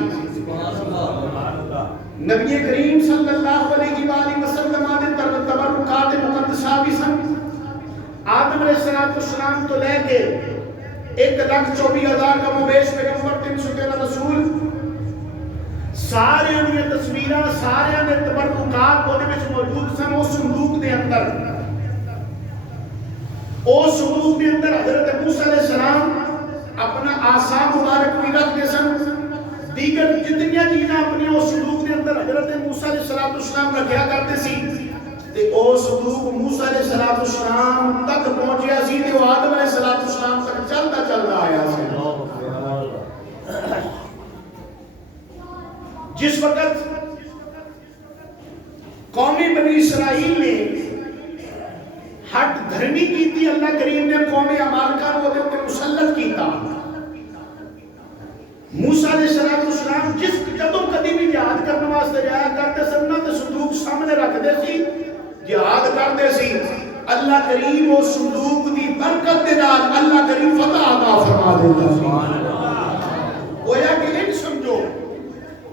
نبی کریم صلی اللہ علیہ وآلہ وسلم نے تبرکات مقدسہ بھی سن. آدم علیہ السلام تو لے کے 1,24,000 کا مبیش پیغمبر 313 رسول سارے انہیں تصویرہ سارے انہیں تبرکات ہونے میں موجود سن. وہ صندوق دے اندر حضرت موسیٰ علیہ السلام اپنا آسا مبارک بھی رکھتے سن. دیگر جتنی چیزیں اپنی اس صندوق دے اندر حضرت موسیٰ علیہ السلام رکھیا کرتے سی تے او صندوق موسیٰ علیہ السلام تک پہنچیا سی تے وہ آدم علیہ السلام تک چلتا آیا سی. جس وقت قومی بنی اسرائیل نے ہٹ دھرمی کی تھی، اللہ کریم نے قومی عمالقہ کو دے کے مسلط کیتا. موسیٰ علیہ السلام جس جدوں کدی بھی جہاد کرنے واسطے جایا کرتے سن نہ تے صندوق سامنے رکھ دے سی، جہاد کرتے سی. اللہ کریم وہ صندوق دی برکت دے نال اللہ کریم فتح عطا فرما دیتا. گویا کہ ان سمجھو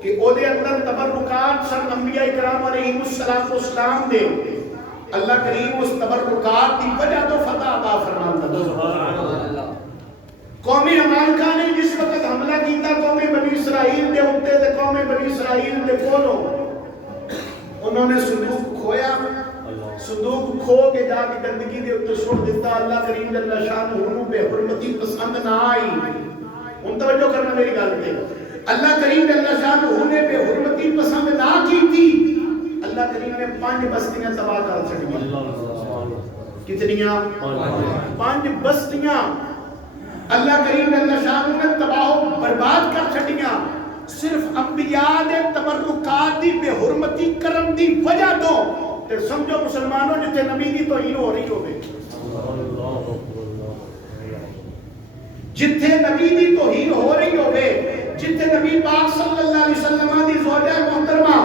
کہ او دے اندر تبرکات سن انبیاء کرام علیہ السلام دے. اللہ کریم اس تبرکات کی وجہ تو فتح عطا فرماتا. قومی عمالقہ نے جس وقت حملہ کیتا قومی بنی اسرائیل دے اوتے تے قومی بنی اسرائیل دے کولوں انہوں نے صندوق کھویا، صندوق کھو کے جا کے گندگی دے اوپر چھوڑ دیتا. اللہ کریم جل شانہ انہوں بے حرمتی پسند نہ آئی. ان توجہ کرنا میری گل پہ. اللہ کریم جل شانہ انہیں بے حرمتی پسند نہ کی تھی. اللہ کریم نے 5 بستیاں تباہ کر چھڑیاں. کتنیاں؟ 5 بستیاں اللہ کریم جل شانہ نے تباہ و برباد کر چھڑیاں. صرف انبیاء دے تبرکات دی بے حرمتی کرم دی وجہ تو. تے سمجھو مسلمانوں جتنے نبی دی توہین ہو رہی ہوگی، جتنے نبی دی توہین ہو رہی ہوگی، جتنے نبی پاک صلی اللہ علیہ وسلم دی زوجہ محترمہ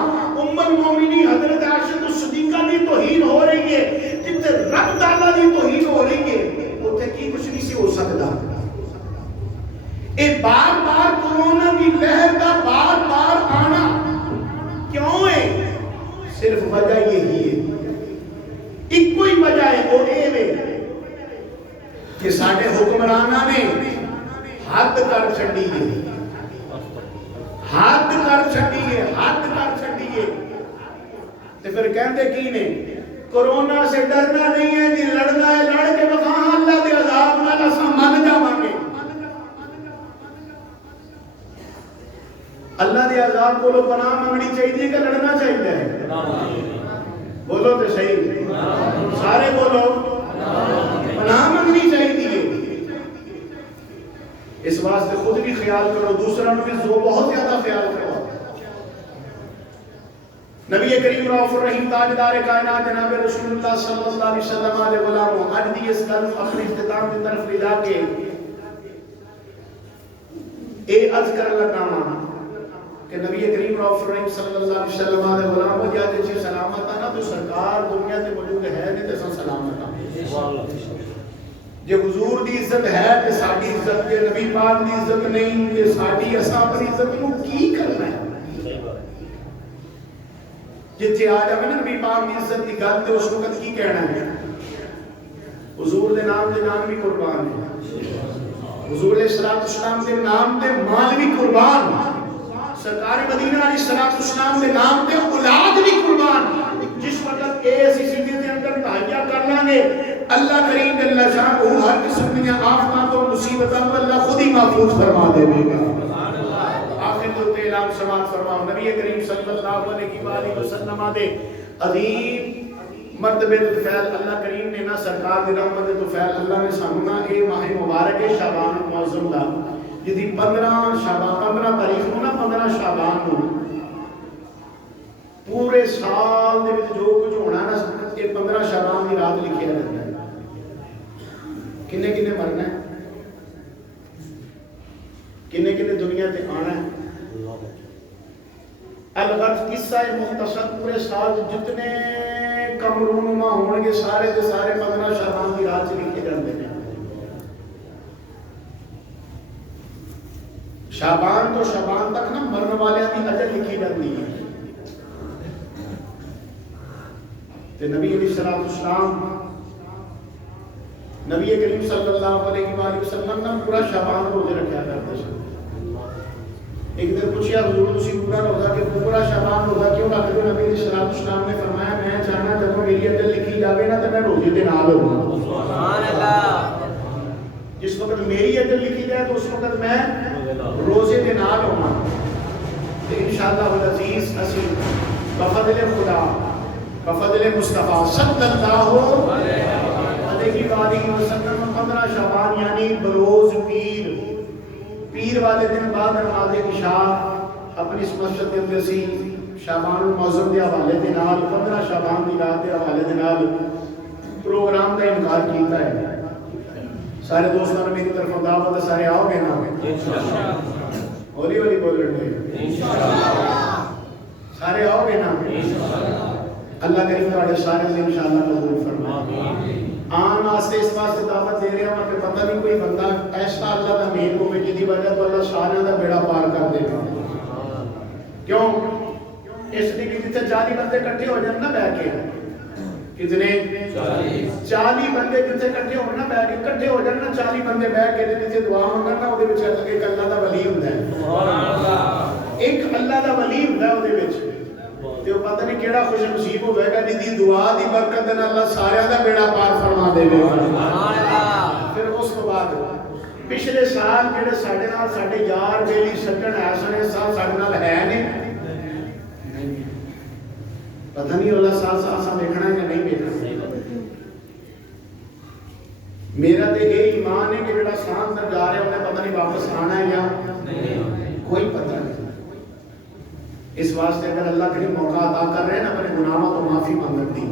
ام المومنین حضرت عائشہ صدیقہ دی توہین ہو رہی ہے، جتنے رب تعالیٰ دی توہین ہو رہی ہے، اتنے کی کچھ نہیں سی ہو سکتا. ایک بار بار کورونا کی لہر کا بار بار آنا کیوں ہے؟ صرف وجہ یہی ہے، ایک کوئی وجہ ہے، وہ یہ ہے کہ ساڑھے حکمرانہ نے حد کر چھڑی ہے، حد کر چھڑی ہے، حد کر چھڑی ہے. تو پھر کہندے کی نے کورونا سے ڈرنا نہیں ہے جی، لڑنا ہے لڑ کے بخواہ اللہ دے عذاب نال اساں من جاواں گے. اللہ دے عذاب کو پناہ منگنی چاہیے کہ لڑنا چاہیے؟ بولو تو صحیح، سارے بولو. پناہ منگنی چاہیے. اس واسطے خود بھی خیال کرو، دوسروں بھی بہت زیادہ خیال کرو. نبی کریم رؤوف الرحیم تاجدار کائنات جناب رسول اللہ صلی اللہ علیہ وسلم علیہ غلاموں آج دی اس گل اپنے اختتام کی طرف لے جا کے اے عرض کر لگا کہ نبی کریم رؤوف الرحیم صلی اللہ علیہ وسلم علیہ غلاموں جا جی سلامت آنا تو سرکار دنیا تے موجود ہے نہیں تے سلامت آنا. جے حضور دی عزت ہے تے ساڈی عزت، جے نبی پاک دی عزت نہیں تے ساڈی اساں اپنی عزت نو کی کرنا ہے؟ جتھے آ جائے نا نبی پاک دی عزت دی گل تے اس وقت کی کہنا ہے؟ حضور دے نام بھی قربان ہے، حضور علیہ السلام دے نام تے مال بھی قربان، سرکار مدینہ علیہ السلام دے نام تے اولاد بھی قربان. جس وقت ایسی سیدھی دے اندر تہیا کر لیں گے اللہ کریم جل شانہ ہر قسم کی آفات اور مصیبتوں کو اللہ خود ہی محفوظ فرما دے گا. آخر تو اعلان سماعت فرماؤ نبی کریم صلی اللہ علیہ وآلہ وسلم دے عظیم مرتبے تو فیل اللہ کریم نے نا سرکار دی رحمت تو فیل اللہ نے سامنا اے ماہ مبارک شعبان معظم دا جدی 15 تاریخ نو نا 15 شعبان نو پورے سال دے وچ جو کچھ ہونا نا یہ 15 شعبان دی رات لکھیا رہتا ہے. کنے مرنا ہے، کنے دنیا تے آنا ہے. الغرض قصہ مختصر پورے سال جتنے کم رونما ہون گے سارے دے سارے 15 شعبان دی رات لکھے جاندے ہیں. شعبان تو شعبان تک نا مرن والے کی اجل لکھی جاتی ہے. تے نبی علیہ السلام نبی کریم صلی اللہ علیہ وآلہ وسلم نے پورا شعبان روزے رکھا کرتے ہیں. ایک دن پوچھا حضور تسی پورا روزہ کہ پورا شعبان روزہ کیوں رکھتے ہو؟ نبی علیہ السلام نے فرمایا میں چاہنا جب میری اجل لکھی جاوے نا تو میں روزے دے نال ہوں. سبحان اللہ. جس وقت میری اجل لکھی جائے تو اس وقت میں روزے دے نال ہوں. انشاءاللہ العزیز اسی بفضل خدا بفضل مصطفیٰ صلی اللہ علیہ وسلم 15 شعبان یعنی بروز پیر والے دن بعد نماز عشاء اپنی اس مسجد کے اندر سی شعبان المعظم کے حوالے دے نال 15 شعبان کی رات کے حوالے دے نال پروگرام کا انعقاد کیتا ہے. سارے دوستوں نے میری طرف دعوت ہے، سارے آؤ گے نا؟ ہولی ہولی بول رہے ہیں سارے آؤ گے نا؟ اللہ کریم تھوڑے سارے دن انشاءاللہ قبول فرمائے. آن واسطے اس واسطے دعوت دے رہا ہوں کہ پتہ نہیں کوئی بندہ ایسا اللہ کا نیک ہو جس کی وجہ تو اللہ سارے کا بیڑا پار کر دے گا. کیوں؟ اس لیے کہ جتنے 40 بندے کٹھے ہو جائیں نا بیٹھ کے، کتنے 40 بندے جتنے کٹھے ہو نا بیٹھ کے کٹھے ہو جائیں نا 40 بندے بیٹھ کے جتنے دعا منگن نا وہ ایک اللہ کا ولی ہوتا ہے. ایک اللہ کا ولی ہوتا ہے وہ تے وہ پتہ نہیں کیڑا خوش نصیب ہوئے گا جدی دعا دی برکت نال اللہ سارے دا بیڑا پار فرما دے گا. سبحان اللہ. پھر اس کے بعد پچھلے سال جڑے ساڈے نال ساڈے یار بیلی سجن ہے سنے سال ساڈے نال ہے نہیں پتہ نہیں اللہ سال سال دیکھنا ہے یا نہیں دیکھنا. میرا تے یہ ایمان ہے کہ جڑا سان تک جا رہا ہے انہیں پتہ نہیں واپس آنا ہے یا کوئی پتہ نہیں. اس واسطے اگر اللہ کے موقع عطا کر رہے ہیں اپنے گناہوں تو معافی مانگنے دی.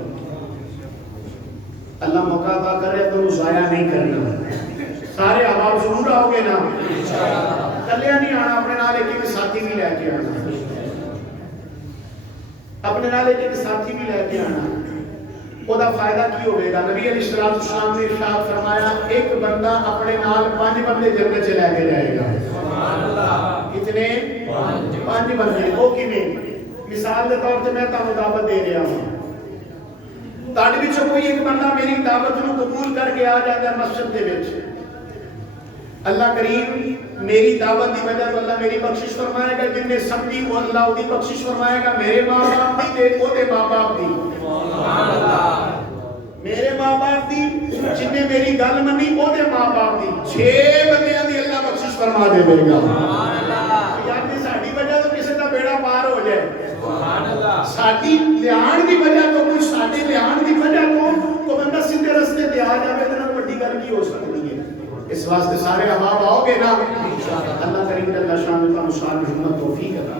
اللہ موقع عطا کر رہے ہیں تو ضائع نہیں کرنا. سارے احباب ضرور آؤ گے نا کلیا نہیں آنا. اپنے نال ایک ساتھی بھی لے کے آنا. اپنے نال ایک ساتھی بھی لے کے آنا. وہ دا فائدہ کی ہوئے گا. نبی علیہ السلام نے ارشاد فرمایا ایک بندہ اپنے نال 5 بندے جنت چ لے کے جائے گا. سبحان اللہ. کتنے 5 بندے. وہ کیویں مثال کے طور پہ میں تانوں دعوت دے رہا ہوں. تاڈے وچوں کوئی ایک بندہ میری دعوت نو قبول کر کے آ جاتا ہے مسجد دے وچ. اللہ کریم میری دعوت دی وجہ سے اللہ میری بخشش فرمائے گا. جن نے سمجھی وہ اللہ دی بخشش فرمائے گا. میرے ماں باپ دی تے او دے ماں باپ دی. سبحان اللہ. میرے ماں باپ دی جن نے میری گل منی او دے ماں باپ دی 6 بندیاں دی اللہ بخشش فرما دے گا. سبحان اللہ. یار دی ساڈی وجہ تو کسے دا بیڑا پار ہو جائے. سبحان اللہ. ساڈی دھیان دی وجہ تو کوئی ساڈے دھیان دی وجہ تو بندہ سیدھے رستے تے آ جاوے تے بڑی گل کی ہو سکتی ہے. اس واسطے سارے احباب آؤ گے نا انشاءاللہ. اللہ کریم جل شانہ تمہیں سال ہمت توفیق عطا